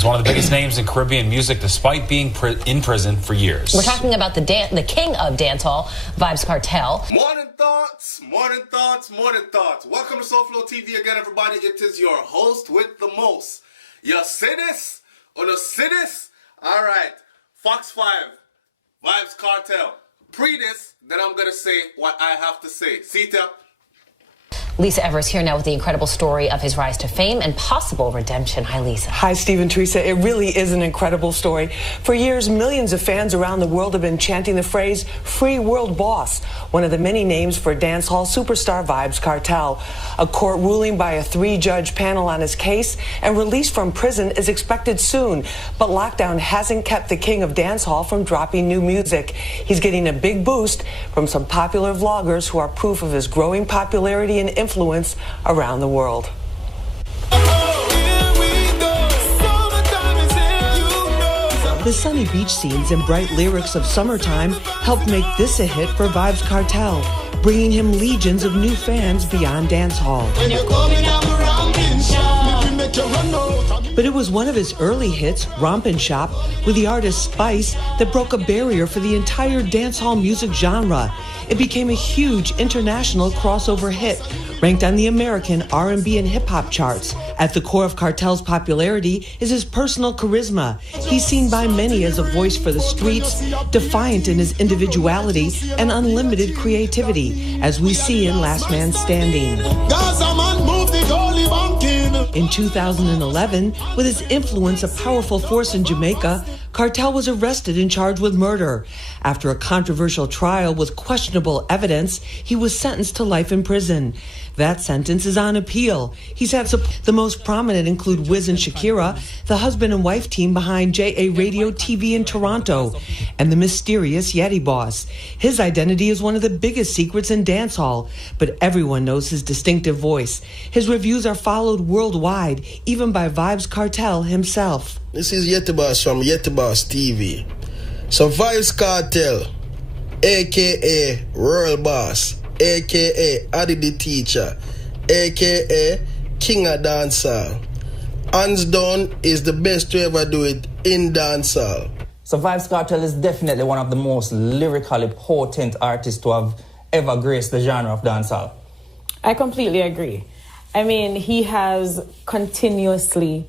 was one of the biggest names in Caribbean music despite being in prison for years. We're talking about the king of dancehall, Vybz Kartel. Morning thoughts, morning thoughts, morning thoughts. Welcome to SouFLoTV again, everybody. It is your host with the most. You see this? Or you see this? All right. Fox 5, Vybz Kartel. Pre this, then I'm going to say what I have to say. Sita. Lisa Evers here now with the incredible story of his rise to fame and possible redemption. Hi, Lisa. Hi, Steve and Teresa. It really is an incredible story. For years, millions of fans around the world have been chanting the phrase, "Free World Boss," one of the many names for dancehall superstar Vybz Kartel. A court ruling by a 3-judge panel on his case and release from prison is expected soon. But lockdown hasn't kept the king of dancehall from dropping new music. He's getting a big boost from some popular vloggers who are proof of his growing popularity and influence around the world. The sunny beach scenes and bright lyrics of Summertime helped make this a hit for Vybz Kartel, bringing him legions of new fans beyond dancehall. But it was one of his early hits, Rompin' Shop, with the artist Spice, that broke a barrier for the entire dancehall music genre. It became a huge international crossover hit, ranked on the American R&B and hip-hop charts. At the core of Kartel's popularity is his personal charisma. He's seen by many as a voice for the streets, defiant in his individuality and unlimited creativity, as we see in Last Man Standing. In 2011, with his influence a powerful force in Jamaica, Kartel was arrested and charged with murder. After a controversial trial with questionable evidence, he was sentenced to life in prison. That sentence is on appeal. He's had the most prominent include Wiz and Shakira, the husband and wife team behind JA Radio TV in Toronto, and the mysterious Yeti Boss. His identity is one of the biggest secrets in dancehall, but everyone knows his distinctive voice. His reviews are followed worldwide, even by Vybz Kartel himself. This is Yeti Boss from Yeti Boss TV. So Vybz Kartel, a.k.a. Royal Boss, a.k.a. Addy the Teacher, a.k.a. King of Dancehall. Hands down is the best to ever do it in dancehall. So Vybz Kartel is definitely one of the most lyrically potent artists to have ever graced the genre of dancehall. I completely agree. I mean, he has continuously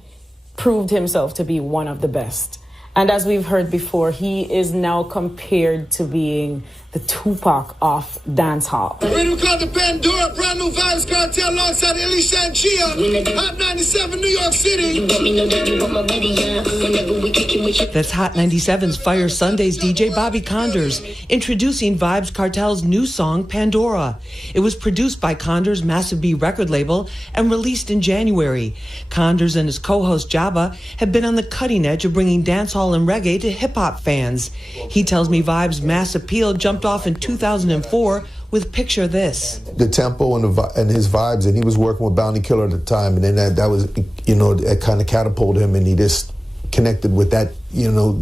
proved himself to be one of the best. And as we've heard before, he is now compared to being the Tupac of dancehall. We call the Pandora, brand new Vybz Kartel alongside Alicia and Chia. Hot 97, New York City. That's Hot 97's Fire Sundays DJ Bobby Condors introducing Vybz Kartel's new song, Pandora. It was produced by Condors' Massive B record label and released in January. Condors and his co-host Jabba have been on the cutting edge of bringing dancehall and reggae to hip-hop fans. He tells me Vybz' mass appeal jumped off in 2004 with Picture This. The tempo and his vibes, and he was working with Bounty Killer at the time, and then that was, you know, it kind of catapulted him, and he just connected with that, you know,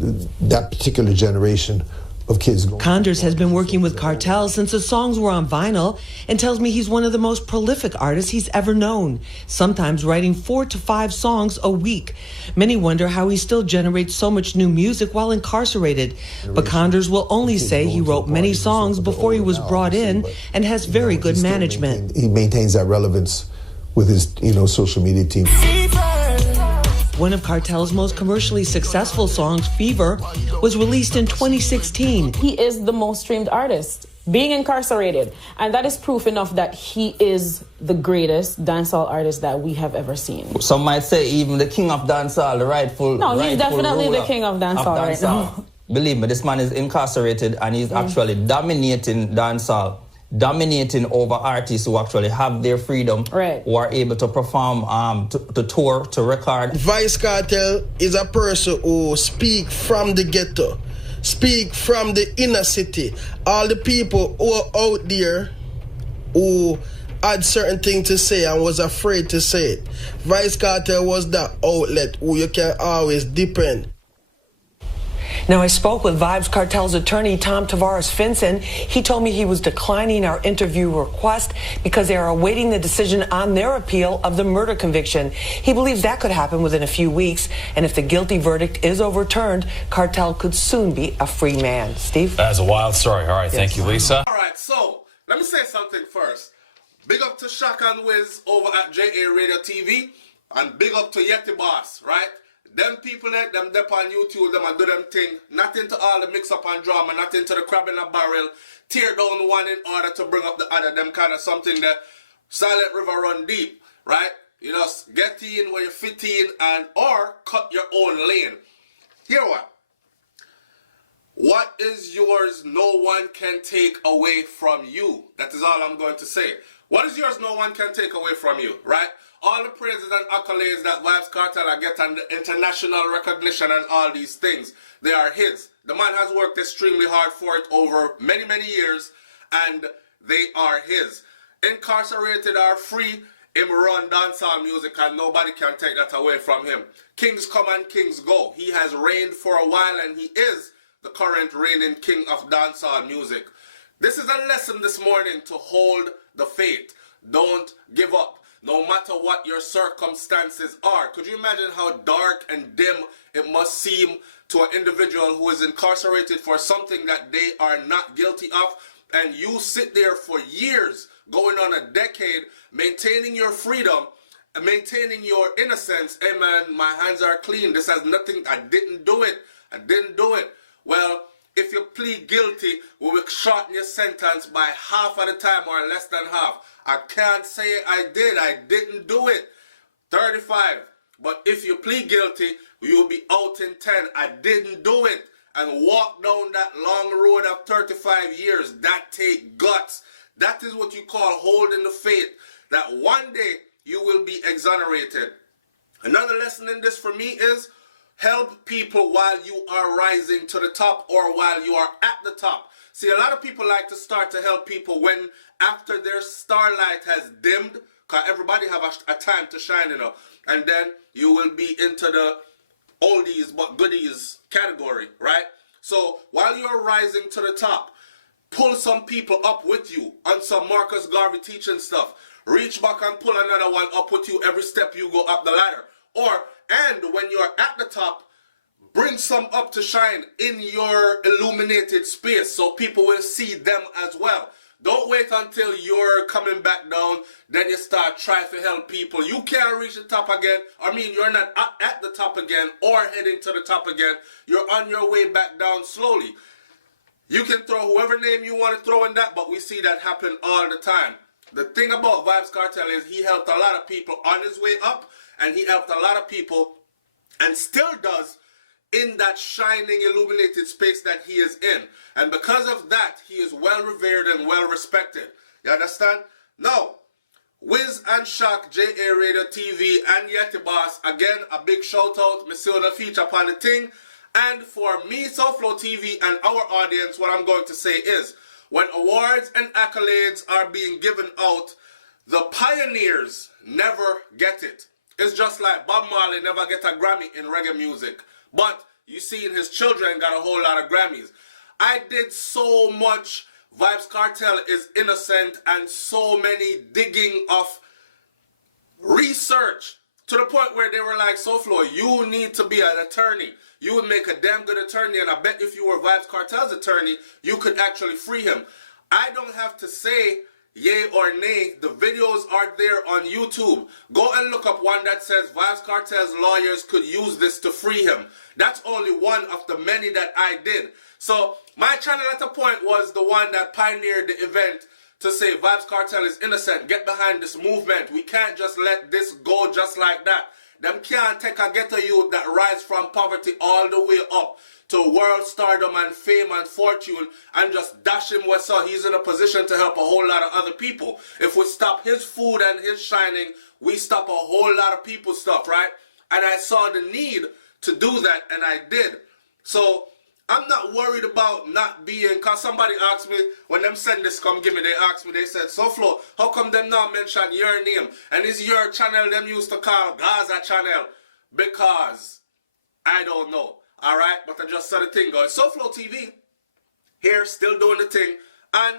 that particular generation of kids. Condors has been working with Kartel since the songs were on vinyl and tells me he's one of the most prolific artists he's ever known, sometimes writing 4 to 5 songs a week. Many wonder how he still generates so much new music while incarcerated, but Condors will only say he wrote many songs before he was brought in and has very good management. He maintains that relevance with his, you know, social media team. One of Kartel's most commercially successful songs, Fever, was released in 2016. He is the most streamed artist, being incarcerated. And that is proof enough that he is the greatest dancehall artist that we have ever seen. Some might say even the king of dancehall, the rightful No, he's definitely ruler the king of dancehall right now. Believe me, this man is incarcerated and he's actually dominating dancehall. Dominating over artists who actually have their freedom, who are able to perform, to tour, to record. Vybz Kartel is a person who speak from the ghetto, speak from the inner city. All the people who are out there who had certain things to say and was afraid to say it. Vybz Kartel was that outlet who you can always depend. Now, I spoke with Vybz Kartel's attorney, Tom Tavares Finson. He told me he was declining our interview request because they are awaiting the decision on their appeal of the murder conviction. He believes that could happen within a few weeks, and if the guilty verdict is overturned, Kartel could soon be a free man. Steve? That's a wild story. All right, thank you, Lisa. All right, so let me say something first. Big up to Shaq and Wiz over at JA Radio TV, and big up to Yeti Boss, right? Them people that them dep on YouTube, them and do them thing, not into all the mix-up and drama, not into the crab in a barrel, tear down one in order to bring up the other, them kind of something that Silent River run deep, right? You know, get in where you fit in and or cut your own lane. Hear what? What is yours, no one can take away from you. That is all I'm going to say. What is yours, no one can take away from you, right? All the praises and accolades that Vybz Kartel are getting, the international recognition and all these things, they are his. The man has worked extremely hard for it over many, many years, and they are his. Incarcerated or free, him run dancehall music, and nobody can take that away from him. Kings come and kings go. He has reigned for a while, and he is the current reigning king of dancehall music. This is a lesson this morning to hold the faith. Don't give up. No matter what your circumstances are. Could you imagine how dark and dim it must seem to an individual who is incarcerated for something that they are not guilty of, and you sit there for years, going on a decade, maintaining your freedom, maintaining your innocence. Hey man, my hands are clean. This has nothing, I didn't do it. I didn't do it. Well, if you plead guilty, we will shorten your sentence by half of the time or less than half. I can't say I didn't do it. 35. But if you plead guilty, you'll be out in 10. I didn't do it. And walk down that long road of 35 years. That take guts. That is what you call holding the faith. That one day you will be exonerated. Another lesson in this for me is help people while you are rising to the top or while you are at the top. See, a lot of people like to start to help people when after their starlight has dimmed, because everybody have a time to shine, you know, and then you will be into the oldies but goodies category, right? So while you're rising to the top, pull some people up with you on some Marcus Garvey teaching stuff. Reach back and pull another one up with you every step you go up the ladder. And when you're at the top, bring some up to shine in your illuminated space so people will see them as well. Don't wait until you're coming back down, then you start trying to help people. You can't reach the top again. I mean, you're not at the top again or heading to the top again. You're on your way back down slowly. You can throw whoever name you want to throw in that, but we see that happen all the time. The thing about Vybz Kartel is he helped a lot of people on his way up, and he helped a lot of people, and still does, in that shining, illuminated space that he is in. And because of that, he is well revered and well respected. You understand? Now, Wiz and Shaq, JA Radio TV, and Yeti Boss, again, a big shout out. Me see the feature upon the thing. And for me, SouFLoTV, and our audience, what I'm going to say is, when awards and accolades are being given out, the pioneers never get it. It's just like Bob Marley never get a Grammy in reggae music. But you see his children got a whole lot of Grammys. I did so much Vybz Kartel is innocent and so many digging of research to the point where they were like, SouFlo, you need to be an attorney. You would make a damn good attorney, and I bet if you were Vybz Kartel's attorney, you could actually free him. I don't have to say yay or nay. The videos are there on YouTube. Go and look up one that says Vybz Kartel's lawyers could use this to free him. That's only one of the many that I did. So my channel at a point was the one that pioneered the event to say Vybz Kartel is innocent. Get behind this movement. We can't just let this go just like that. Them can't take a ghetto youth that rise from poverty all the way up to world stardom and fame and fortune and just dash him where so he's in a position to help a whole lot of other people. If we stop his food and his shining, we stop a whole lot of people's stuff, right? And I saw the need to do that, and I did. So I'm not worried about not being, because somebody asked me, when them send this come give me, they asked me, they said, SouFlo, how come them not mention your name? And it's your channel them used to call Gaza channel. Because I don't know. All right, but I just saw the thing going. SouFLoTV here, still doing the thing, and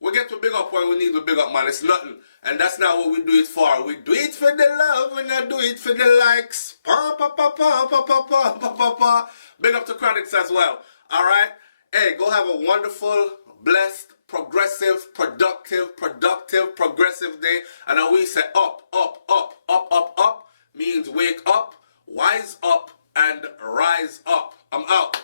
we get to big up when we need to big up, man. It's nothing, and that's not what we do it for. We do it for the love, we not do it for the likes. Pa pa pa pa pa pa pa pa pa pa. Big up to Chronics as well. All right, hey, go have a wonderful, blessed, progressive, productive, progressive day. And then we say up, up, up, up, up, up means wake up, wise up, and rise up. I'm out.